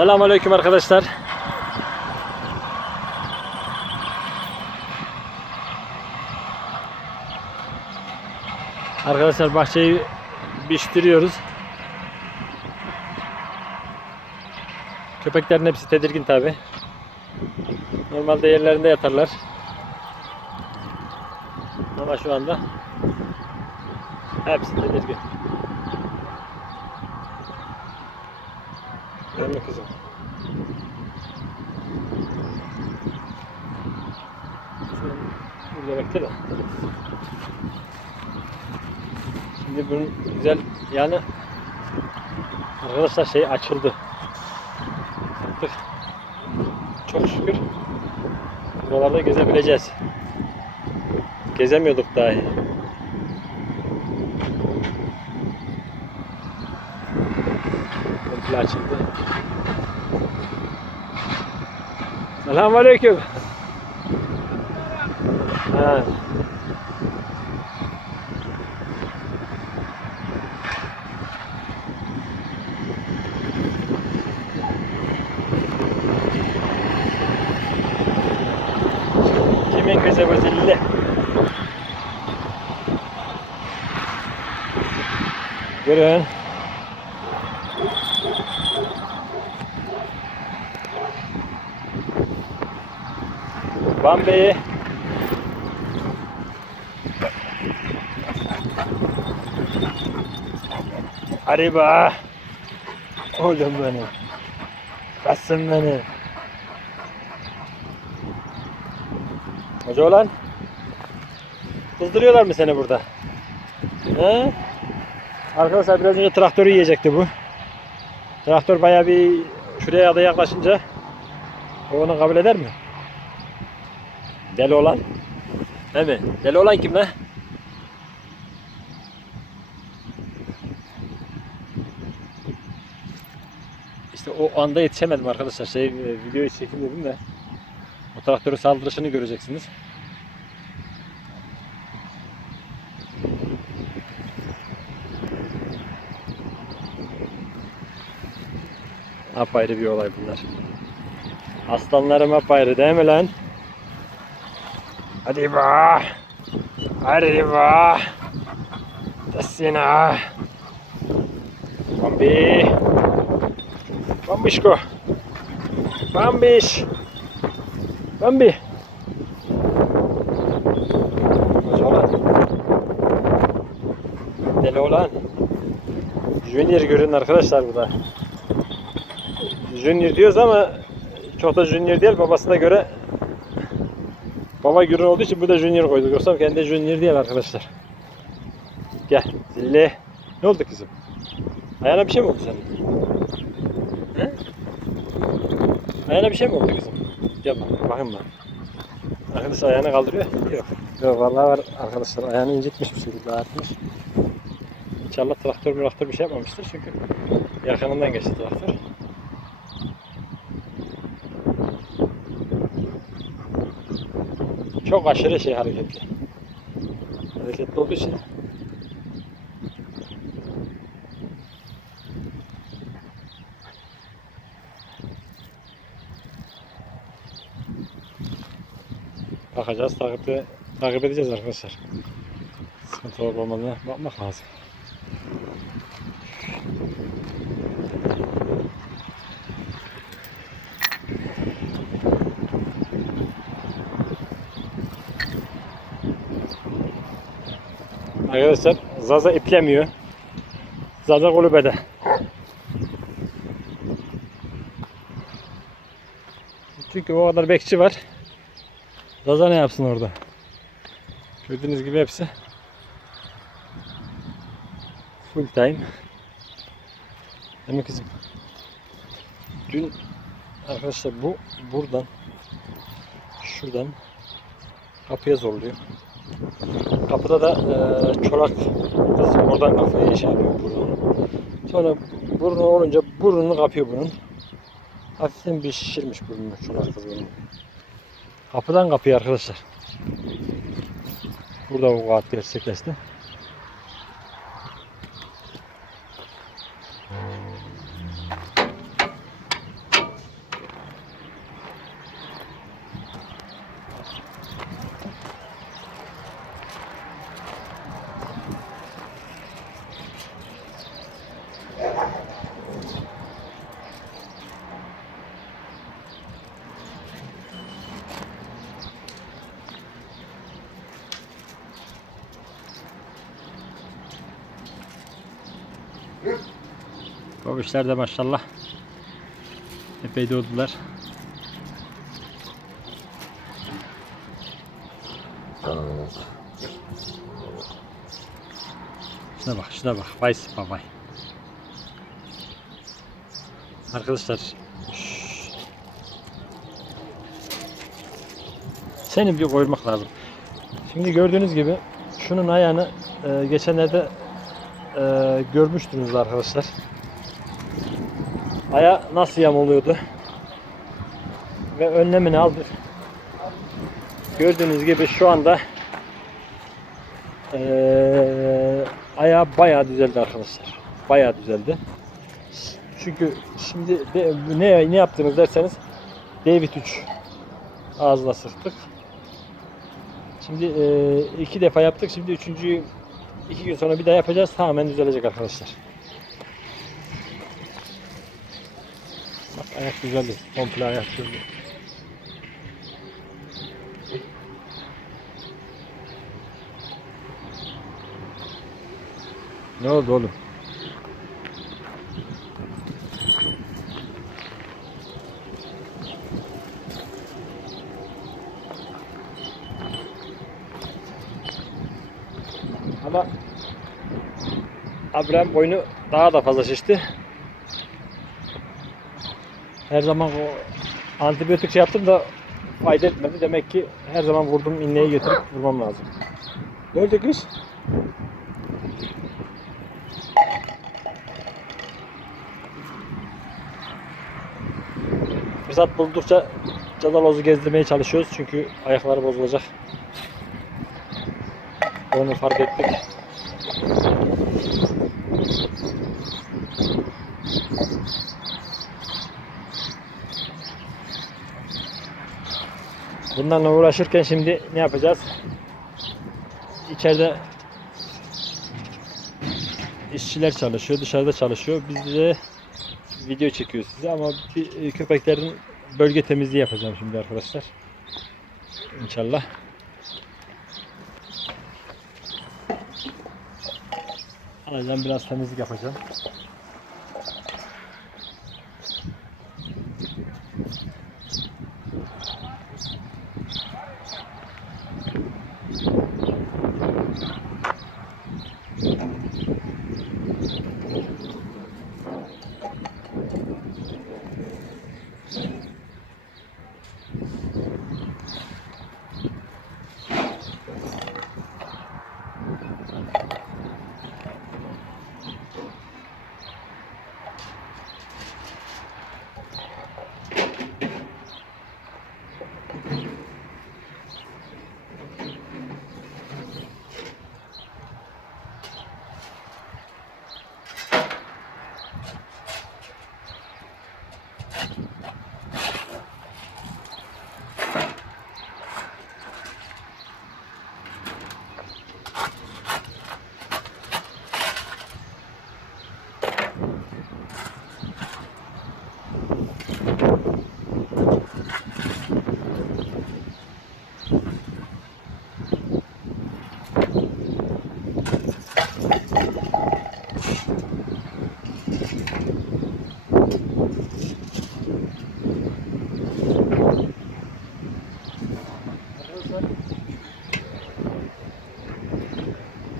Selamünaleyküm arkadaşlar. Arkadaşlar bahçeyi biçtiriyoruz. Köpeklerin hepsi tedirgin tabi. Normalde yerlerinde yatarlar. Ama şu anda hepsi tedirgin. Bekle de. Şimdi bunun güzel yani arkadaşlar şey açıldı. Artık çok şükür buralarda gezebileceğiz. Gezemiyorduk dahi. Komple açıldı. Selamünaleyküm. Ha. Kimin kızı bu zilli? Görün. Bambi. Arriba. Oğlum benim. Kasım benim. Hoca olan. Kızdırıyorlar mı seni burada? He? Arkadaşlar biraz önce traktörü yiyecekti bu. Traktör bayağı bir şuraya da yaklaşınca o onu kabul eder mi? Deli olan. Değil mi? Deli olan kim lan? O anda yetişemedim arkadaşlar. Şey, e, videoyu çekim dedim de. O traktörün saldırışını göreceksiniz. Apayrı bir olay bunlar. Aslanlarım apayrı değil mi lan? Hadi ba. Hadi ba. Desina. Bambi. Bambişko. Bambiş. Bambi. Hoca olan. Deli olan. Junior görün arkadaşlar bu da. Junior diyoruz ama çok da Junior değil babasına göre Baba gürün olduğu için bu da Junior koyduk. Yoksa kendi Junior değil arkadaşlar. Gel. Zilli. Ne oldu kızım? Ayağına bir şey mi oldu senin? He? Ayağına bir şey mi oldu kızım? Bak, bakayım ben. Arkadaşlar ayağını kaldırıyor. Yok. Yok vallahi var arkadaşlar ayağını incitmiş bir şekilde atmış. İnşallah traktör traktör bir şey yapmamıştır çünkü yakınından geçti traktör. Çok aşırı şey hareketli. Hareketli olduğu için bakacağız, takip, takip edeceğiz arkadaşlar. Sıkıntı olup olmadığına bakmak lazım. Arkadaşlar Zaza iplemiyor. Zaza kulübede. Çünkü o kadar bekçi var. Zaza ne yapsın orada? Gördüğünüz gibi hepsi full time. Değil kızım? Dün arkadaşlar bu buradan şuradan kapıya zorluyor. Kapıda da e, çolak kız oradan kafayı şey yapıyor burnunu. Sonra burnu olunca burnunu kapıyor bunun. Hafiften bir şişirmiş burnunu çolak kız bunu. Kapıdan kapıyor arkadaşlar. Burada bu vaat gerçekleşti. Kavuşlar da maşallah epey doğdular. Şuna bak, şuna bak. Vay sıpa vay. Arkadaşlar seni bir koymak lazım. Şimdi gördüğünüz gibi şunun ayağını e, geçenlerde e, görmüştünüz arkadaşlar. Aya nasıl yamuluyordu? Ve önlemini aldık. Gördüğünüz gibi şu anda e, ayağı bayağı düzeldi arkadaşlar. Bayağı düzeldi. Çünkü şimdi ne ne yaptınız derseniz David 3 ağzına sıktık. Şimdi e, iki defa yaptık. Şimdi üçüncüyü iki gün sonra bir daha yapacağız. Tamamen düzelecek arkadaşlar. Ayak güzeldi. Komple ayak güzeldi. Ne oldu oğlum? Ama Abraham boynu daha da fazla şişti. Her zaman o antibiyotik şey yaptım da fayda etmedi. Demek ki her zaman vurdum inneyi getirip vurmam lazım. Ne oldu kız? Fırsat buldukça cadalozu gezdirmeye çalışıyoruz çünkü ayakları bozulacak. Onu fark ettik. Bunlarla uğraşırken şimdi ne yapacağız? İçeride işçiler çalışıyor, dışarıda çalışıyor. Biz de video çekiyoruz size ama bir, e, köpeklerin bölge temizliği yapacağım şimdi arkadaşlar. İnşallah. Alacağım biraz temizlik yapacağım.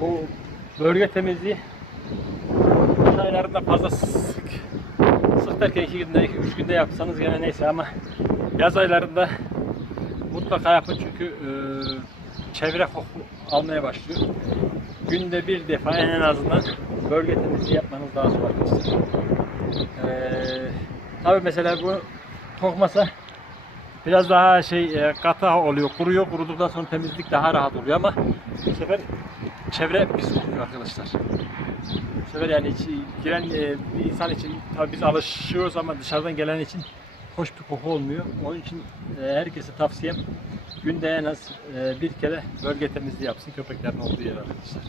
Bu bölge temizliği kış aylarında fazla sık sık derken iki günde, iki, üç günde yapsanız gene neyse ama yaz aylarında mutlaka yapın çünkü e, çevre koku almaya başlıyor. Günde bir defa en azından bölge temizliği yapmanız zor arkadaşlar. E, tabii mesela bu tokmasa biraz daha şey e, katı oluyor, kuruyor. Kuruduktan sonra temizlik daha rahat oluyor ama bu sefer çevre pis kokuyor arkadaşlar. Sefer yani giren e, bir insan için tabii biz alışıyoruz ama dışarıdan gelen için hoş bir koku olmuyor. Onun için e, herkese tavsiyem günde en az e, bir kere bölge temizliği yapsın köpeklerin olduğu yer arkadaşlar.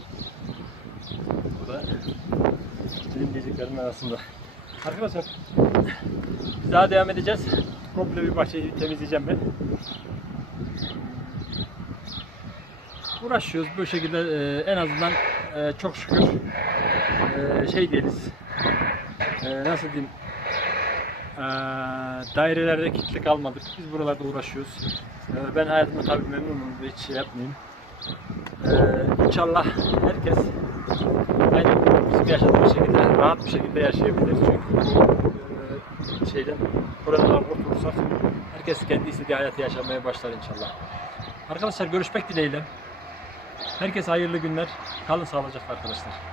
Bu da benim diyeceklerimin arasında. Arkadaşlar daha devam edeceğiz. Komple bir bahçeyi temizleyeceğim ben. Uğraşıyoruz bu şekilde e, en azından e, çok şükür e, şey değiliz. e, nasıl diyeyim e, dairelerde kilitli kalmadık. Biz buralarda uğraşıyoruz. E, ben hayatımda tabii memnunum. Hiç şey yapmayayım. E, inşallah herkes aynı bizim yaşadığımız şekilde rahat bir şekilde yaşayabilir. Çünkü e, şeyden koronadan kurtulursak herkes kendi istediği hayatı yaşamaya başlar inşallah. Arkadaşlar görüşmek dileğiyle. Herkese hayırlı günler. Kalın sağlıcakla arkadaşlar.